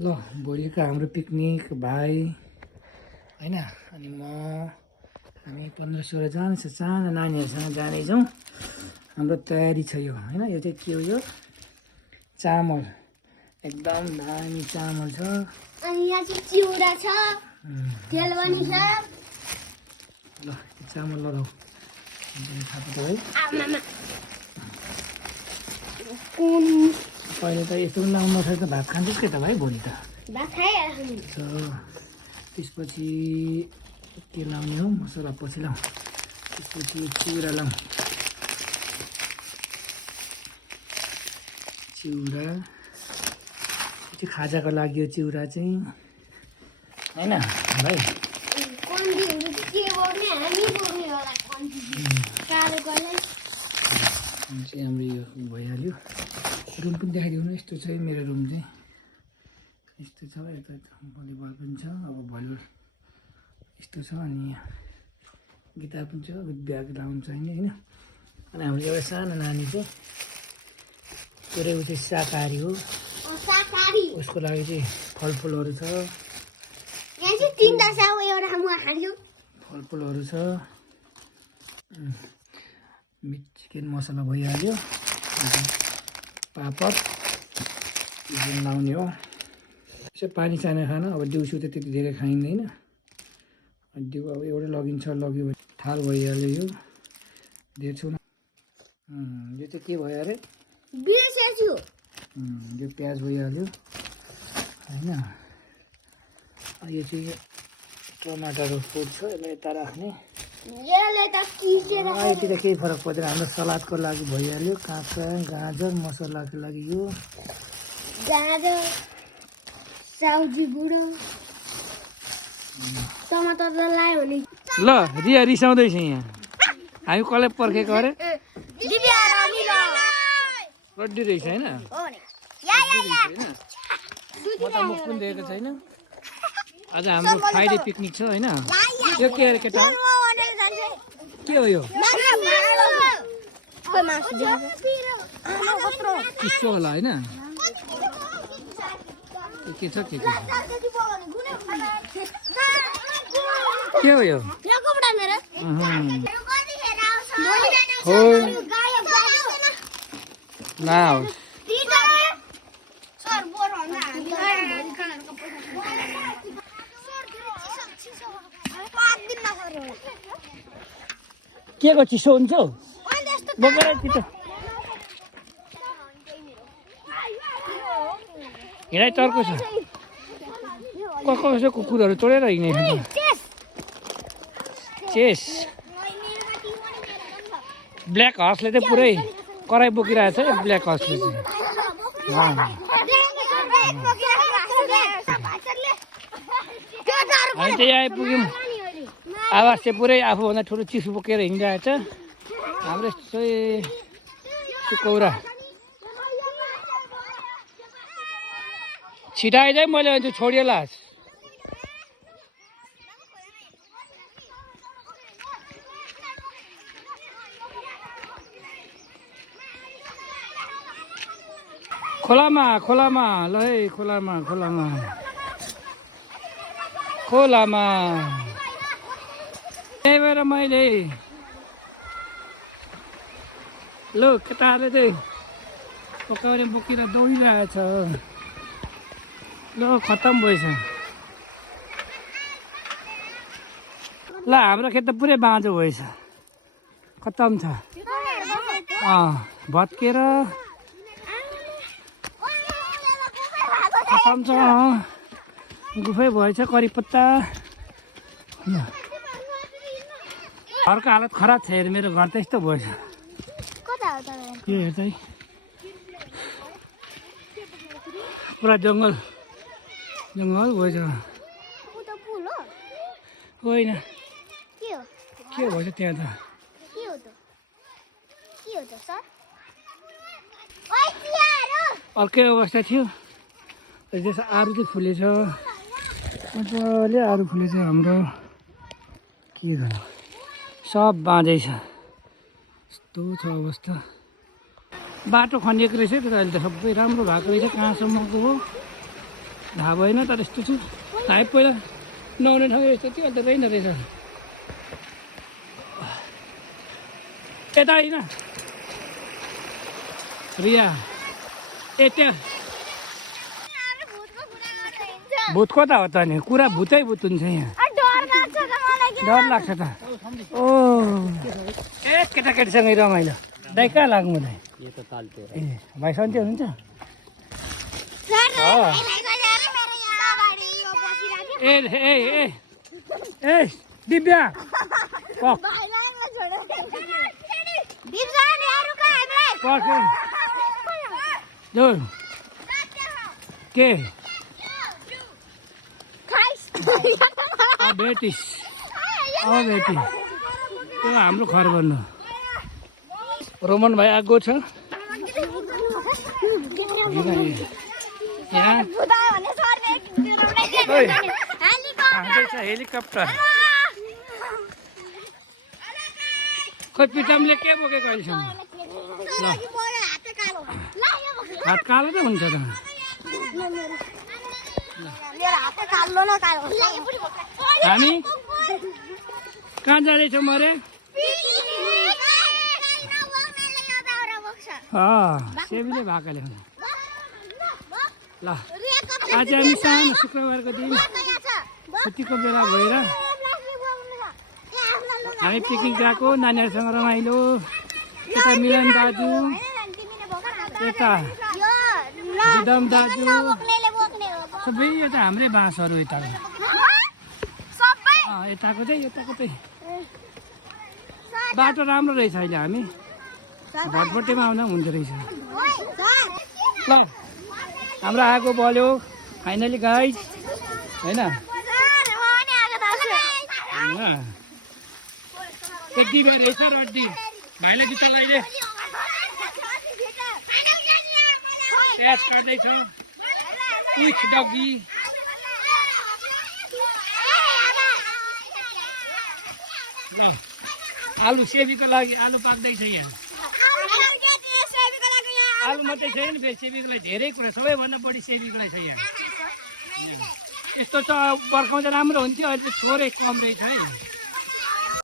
ल भोलिको हाम्रो पिकनिक भाइ होइन अनि म हामी 15-16 जना सानो नानीहरूसँग जानेछौँ। हाम्रो तयारी छ यो होइन। यो चाहिँ के हो, यो चामल एकदम दामी चामल छ। अनि यहाँ चाहिँ चिउरा छ, तेल पनि छ। ल चामल लगाऊ थाहा है। पहिले त यस्तो पनि लाउनु नसके त भात खान्छस् के त भाइ भोलि त? त्यसपछि के लाउने हो, मसला पछि लाउँ। त्यसपछि चिउरा लाउँ। चिउरा चाहिँ खाजाको लागि हो चिउरा चाहिँ होइन भाइ। चाहिँ हाम्रो यो भइहाल्यो। रुम पनि देखाइदिउँ न। यस्तो छ मेरो रुम चाहिँ यस्तो छ। यता भलिबल पनि छ। अब भलिबल यस्तो छ। अनि यहाँ गिटार पनि छ। ब्याग लाउनु चाहिने होइन। अनि हाम्रो एउटा सानो नानी चाहिँ पुरै ऊ चाहिँ शाकाहारी हो। उसको लागि चाहिँ फलफुलहरू छ। फलफुलहरू छ। मिट चिकन मसला भइहाल्यो। पापड लाउने हो। यसो पानी सानो खानु। अब दिउँसो त त्यति धेरै खाइँदैन। दिउ अब एउटै लगिन्छ, लग्यो भने थाल भइहाल्यो। यो धेरै छु न। यो चाहिँ के भयो अरे? यो प्याज भइहाल्यो होइन। यो चाहिँ टमाटरको फुल छ। यसलाई यता राख्ने। यति त केही फरक पर्दैन। हाम्रो सलादको लागि भइहाल्यो। काँक्रा गाजर मसलाको लागि यो गाजर साउजी बुढो टमाटर लायो भने। ल रिया रिसाउँदैछ यहाँ। हामी कसलाई पर्खेको अरे? रड्डी रहेछ होइन। म त मुख पनि दिएको छैन। आज हाम्रो फ्राइडे पिकनिक छ होइन। यो के अरे केटा? के हो यो? किसो होला होइन। के छ के हो यो? के को चिसो हुन्छ हौ? बोकेर चिसो हिँडाइ चर्को छ। कसो कुकुरहरू तोडेर हिँडेको चेस। ब्ल्याक हर्सले चाहिँ पुरै कराई बोकिरहेको छ। ब्ल्याक हर्सले चाहिँ हामी चाहिँ आइपुग्यौँ। आवाज चाहिँ पुरै आफूभन्दा ठुलो चिसो बोकेर हिँडिरहेको छ हाम्रो चाहिँ सुकौरा। छिटाइ चाहिँ मैले भने छोडिएला। खोलामा खोलामा ल है खोलामा खोलामा खोलामा। त्यही भएर मैले ल केटाहरूले चाहिँ पकाउने बोकेर दौडिरहेछ। ल खत्तम भएछ। ल हाम्रो खेत त पुरै बाँझो भएछ। खत्तम छ। भत्केर खत्तम छ। गुफै भएछ। करिपत्ता घरको हालत खराब छ। हेर मेरो घर त यस्तो भएछ। के हेर चाहिँ पुरा जङ्गल भएछ। होइन के भएछ त्यहाँ त? अर्कै अवस्था थियो। त्यसो आरू चाहिँ फुलेछ। मजाले आरू फुलेछ हाम्रो। के गर्नु सब बाँझै छ। यस्तो छ अवस्था। बाटो खनिएको रहेछ तर अहिले त सबै राम्रो भएको रहेछ। कहाँसम्मको हो थाहा भएन तर यस्तो छु थाहै पहिला नआउने ठाउँ यस्तो थियो अन्त रहेन रहेछ यता होइन रिया ए त्यहाँ भूतको त हो त नि कुरा भूतै भूत हुन्छ यहाँ डर लाग्छ त ओ ए केटाकेटीसँगै रमाइलो दाइ कहाँ लाग्नु दाइ ए भाइ सन्चै हुनुहुन्छ ए ए ए ए दिव्या जो के बेटी बेटी त्यो हाम्रो घर भन्नु रोमन भाइ आएको छ यहाँ हेलिकप्टर खोइ पितामले के बोकेको अहिलेसम्म ल हात कालो त हुन्छ त हामी कहाँ जाँदैछौँ अरे सेबीले भएकोले हुन् ल आज हामी सानो शुक्रबारको दिन छुट्टीको बेला भएर हामी पिकनिक गएको नानीहरूसँग रमाइलो यता मिलन दाजु यता विदम दाजु सबै यता हाम्रै बाँसहरू यता यताको चाहिँ बाटो राम्रो रहेछ अहिले हामी भटभटेमा आउँदा पनि हुँदो रहेछ ल हाम्रो आगो बल्यो फाइनली गाइस होइन रड्डी रहेछ रड्डी भाइलाई जुत्ता लगाइदे प्याज काट्दैछ उठ डगी ल आलु सेबीको लागि आलु पाक्दैछ यहाँ आलु मात्रै छैन फेरि सेबीको लागि धेरै कुरा सबैभन्दा बढी सेबीको लागि छ यहाँ यस्तो त बर्खाउँदा राम्रो हुन्थ्यो अहिले त थोरै कम रहेछ है